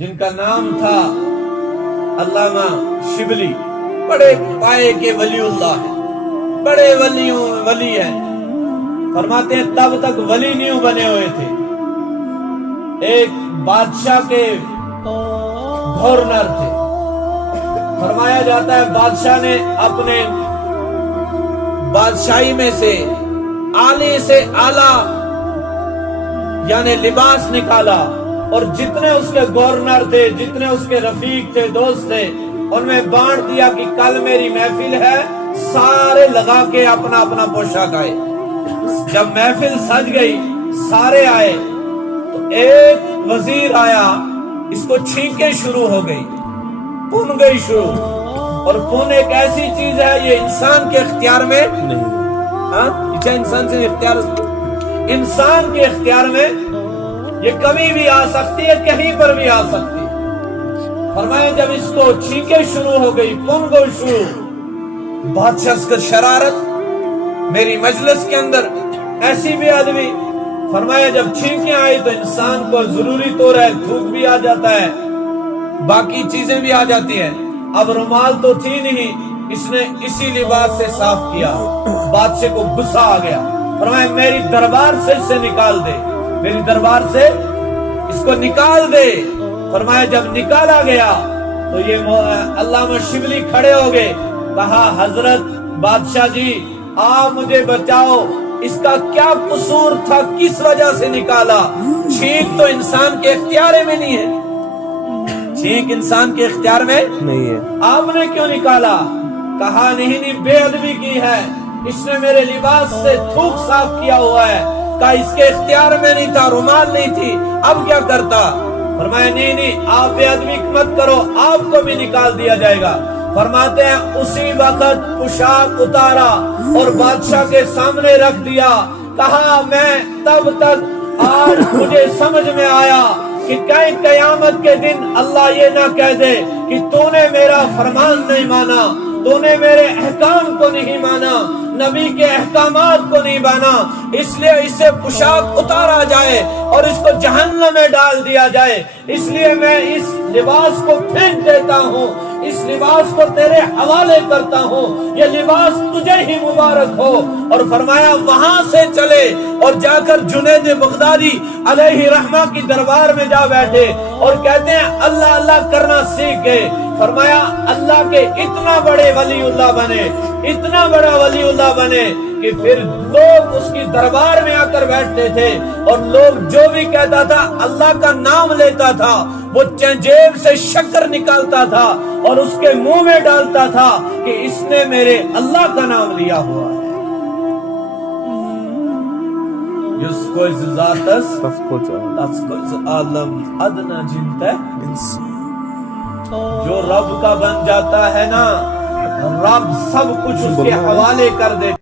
جن کا نام تھا علامہ شبلی، بڑے پائے کے ولی اللہ ہیں، بڑے ولی ہیں۔ فرماتے ہیں تب تک ولی نہیں بنے ہوئے تھے۔ ایک بادشاہ کے گورنر تھے۔ فرمایا جاتا ہے بادشاہ نے اپنے بادشاہی میں سے اعلی سے اعلی یعنی لباس نکالا، اور جتنے اس کے گورنر تھے، جتنے اس کے رفیق تھے، دوست تھے، ان میں بانٹ دیا کہ کل میری محفل ہے، سارے لگا کے اپنا اپنا پوشاک آئے۔ جب محفل سج گئی، سارے آئے، تو ایک وزیر آیا، اس کو چھینکیں شروع ہو گئی، پن گئی شروع۔ اور پن ایک ایسی چیز ہے، یہ انسان کے اختیار میں نہیں، انسان کے اختیار میں یہ کبھی بھی آ سکتی ہے، کہیں پر بھی آ سکتی ہے۔ فرمایا جب اس کو چھینکیں شروع ہو گئی، پن گو شروع، بادشاہ کا شرارت، میری مجلس کے اندر ایسی بھی ادبی۔ فرمایا جب چھینکیں آئی تو انسان کو ضروری طور ہے تھوک بھی آ جاتا ہے، باقی چیزیں بھی آ جاتی ہیں۔ اب رومال تو تھی نہیں، اس نے اسی لباس سے صاف کیا۔ بادشاہ کو غصہ آ گیا، فرمایا میری دربار سے اسے نکال دے، میری دربار سے اس کو نکال دے۔ فرمایا جب نکالا گیا تو یہ علامہ شبلی کھڑے ہو گئے، کہا حضرت بادشاہ جی آپ مجھے بچاؤ، اس کا کیا قصور تھا، کس وجہ سے نکالا؟ چھینک تو انسان کے اختیار میں نہیں ہے، چھینک انسان کے اختیار میں نہیں ہے، آپ نے کیوں نکالا؟ کہا نہیں بے ادبی کی ہے، اس نے میرے لباس سے تھوک صاف کیا ہوا ہے۔ کہا اس کے اختیار میں نہیں تھا، رومال نہیں تھی، اب کیا کرتا؟ فرمایا نہیں آپ بے ادبی مت کرو، آپ کو بھی نکال دیا جائے گا۔ فرماتے ہیں اسی وقت پوشاک اتارا اور بادشاہ کے سامنے رکھ دیا۔ کہا میں تب تک آج مجھے سمجھ میں آیا کہ کہیں قیامت کے دن اللہ یہ نہ کہہ دے کہ تو نے میرا فرمان نہیں مانا، تو نے میرے احکام کو نہیں مانا، نبی کے احکامات کو نہیں مانا، اس لیے اسے پوشاک اتارا جائے اور اس کو جہنم میں ڈال دیا جائے۔ اس لیے میں اس لباس کو پھینک دیتا ہوں، اس لباس کو تیرے حوالے کرتا ہوں، یہ لباس تجھے ہی مبارک ہو۔ اور فرمایا وہاں سے چلے اور جا کر جنید بغدادی علیہ رحمہ کی دربار میں جا بیٹھے اور کہتے ہیں اللہ اللہ کرنا سیکھ گئے۔ فرمایا اللہ کے اتنا بڑے ولی اللہ بنے، اتنا بڑا ولی اللہ بنے کہ پھر لوگ اس کی دربار میں آ کر بیٹھتے تھے، اور لوگ جو بھی کہتا تھا اللہ کا نام لیتا تھا، وہ جیب سے شکر نکالتا تھا اور اس کے منہ میں ڈالتا تھا کہ اس نے میرے اللہ کا نام لیا ہوا ہے۔ جس کو اس ذاتس تس کو عالم ادنا جنتا جو رب کا بن جاتا ہے نا، رب سب کچھ اس کے حوالے کر دیتا ہے۔